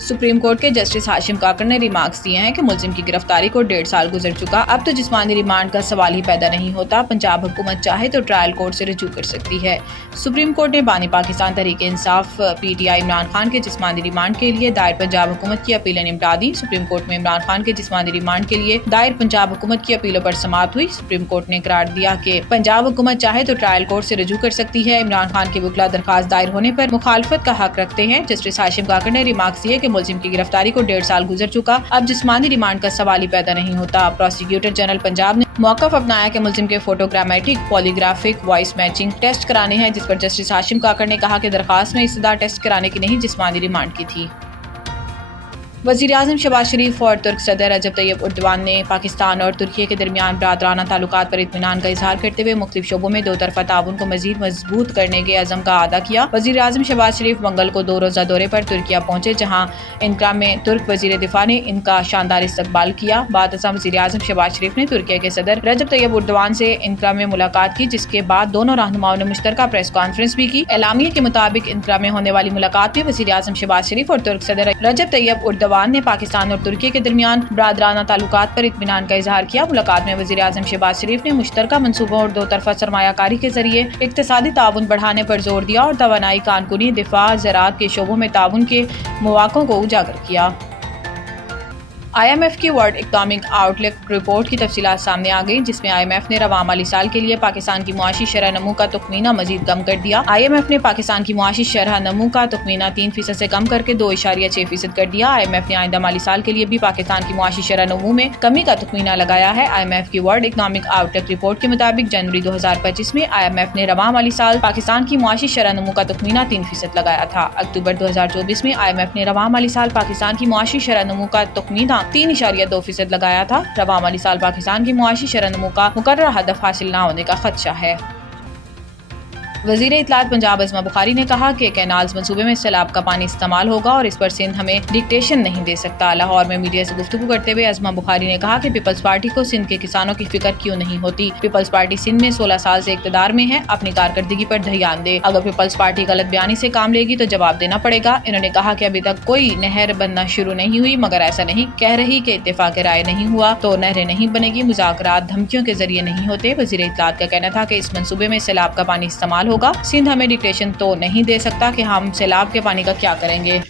Supreme court के justice Hashim काकर ने remarks दिए हैं कि मुलजिम की गिरफ्तारी को 1.5 साल गुजर चुका, अब तो जिस्मानी रिमांड का सवाल ही पैदा नहीं होता। पंजाब हुकूमत चाहे तो ट्रायल कोर्ट से रजू कर सकती है। सुप्रीम कोर्ट ने बानी पाकिस्तान तहरीक इंसाफ PTI इमरान खान के जिस्मानी रिमांड के लिए दायर पंजाब हुकूमत की अपीलें निपटा दी। सुप्रीम कोर्ट में इमरान खान के जिस्मानी रिमांड के लिए दायर पंजाब हुकूमत की अपीलों पर समाअत हुई। सुप्रीम कोर्ट ने करार दिया कि पंजाब हुकूमत चाहे तो ट्रायल कोर्ट से रजू कर सकती है। इमरान खान के वकील दरखास्त दायर होने पर मुखालफत का हक रखते हैं। जस्टिस हाशिम काकर ने रिमार्क्स दिए कि मुलजिम की गिरफ्तारी को 1.5 साल गुजर चुका, अब जिस्मानी रिमांड का सवाल ही पैदा नहीं होता। प्रोसिक्यूटर जनरल पंजाब ने मौक़िफ़ अपनाया कि मुलजिम के photogrammetric, polygraphic, voice matching test कराने हैं, जिस पर जस्टिस हाशिम काकर ने कहा कि दरखास्त में इब्तदा टेस्ट कराने की नहीं, जिस्मानी रिमांड की थी। वज़ीर-ए-आज़म शहबाज शरीफ और तुर्क सदर रजब तैयब उर्दवान ने पाकिस्तान और तुर्की के दरमियान बरादराना ताल्लुकात पर इत्मीनान का इजहार करते हुए मुख्तलिफ शोबों में दो तरफ़ा ताउन को मज़ीद मजबूत करने के अज़म का अदा किया। वज़ीर-ए-आज़म शहबाज शरीफ मंगल को 2 रोज़ा दौरे पर तुर्किया पहुंचे, जहाँ इनका में तुर्क वज़ीर दिफा ने इनका शानदार इस्तकबाल किया। बाद वज़ीर-ए-आज़म शहबाज शरीफ ने तुर्किया के सदर रजब तैयब उर्दवान से इनका में मुलाकात की, जिसके बाद दोनों रहनुमाओं ने मुश्तरका प्रेस कॉन्फ्रेंस भी की। एलामिया के मुताबिक इनका में होने वाली मुलाकात में वज़ीर-ए-आज़म शहबाज शरीफ और तुर्क सदर रजब तैयब उर्दवान ने पाकिस्तान और तुर्की के दरमियान बरादराना ताल्लुकात पर इत्मीनान का इजहार किया। मुलाकात में वज़ीर-ए-आज़म शहबाज शरीफ ने मुश्तरका मंसूबों और 2 तरफ़ा सरमायाकारी के जरिए इक्तिसादी ताउन बढ़ाने पर जोर दिया और तवानाई, कानूनी, दिफा, ज़राअत के शोबों में ताउन के मौक़ों को उजागर किया। IMF की वर्ल्ड इकनॉमिक आउटलुक रिपोर्ट की तफसीलात सामने आ गई, जिसमें IMF ने रवां माली साल के लिए पाकिस्तान की मुआशी शरह नमू का तखमीना मजीद कम कर दिया। IMF ने पाकिस्तान की मुआशी शरह नमू का तखमीना 3% से कम करके 2.6% कर दिया। IMF ने आइंदा माली साल के लिए भी पाकिस्तान की मुआशी शरह नमू में कमी का तखमीना लगाया है। IMF की वर्ल्ड इकनॉमिक आउटलुक रिपोर्ट के मुताबिक जनवरी 2025 में IMF ने रवां माली साल पाकिस्तान की मुआशी शरह नमू का तखमीना 3% लगाया था। अक्टूबर 2024 में IMF ने रवां माली साल पाकिस्तान की मुआशी शरह नमू का तखमीना 3.2% लगाया था। रवां माली साल पाकिस्तान की मुआशी शरह नमू का मुकर्रर हदफ हासिल न होने का खदशा है। वज़ीर इत्तलात पंजाब अज़मा बुखारी ने कहा कि कैनाल्स मंसूबे में सैलाब का पानी इस्तेमाल होगा और इस पर सिंध हमें डिक्टेशन नहीं दे सकता। लाहौर में मीडिया से गुफ्तगू करते हुए अज़मा बुखारी ने कहा कि पीपल्स पार्टी को सिंध के किसानों की फिक्र क्यों नहीं होती। पीपल्स पार्टी सिंध में 16 साल से इक़्तिदार में है, अपनी कारकर्दगी पर ध्यान दे। अगर पीपल्स पार्टी गलत बयानी से काम लेगी तो जवाब देना पड़ेगा। इन्होंने कहा कि अभी तक कोई नहर बनना शुरू नहीं हुई, मगर ऐसा नहीं कह रही कि इत्तेफाक राय नहीं हुआ तो नहरें नहीं बनेगी। मुज़ाकरात धमकियों के जरिए नहीं होते। वज़ीर इत्तलात का कहना था कि इस मंसूबे में सैलाब का पानी इस्तेमाल होगा। सिंध हमें डिक्टेशन तो नहीं दे सकता कि हम सैलाब के पानी का क्या करेंगे।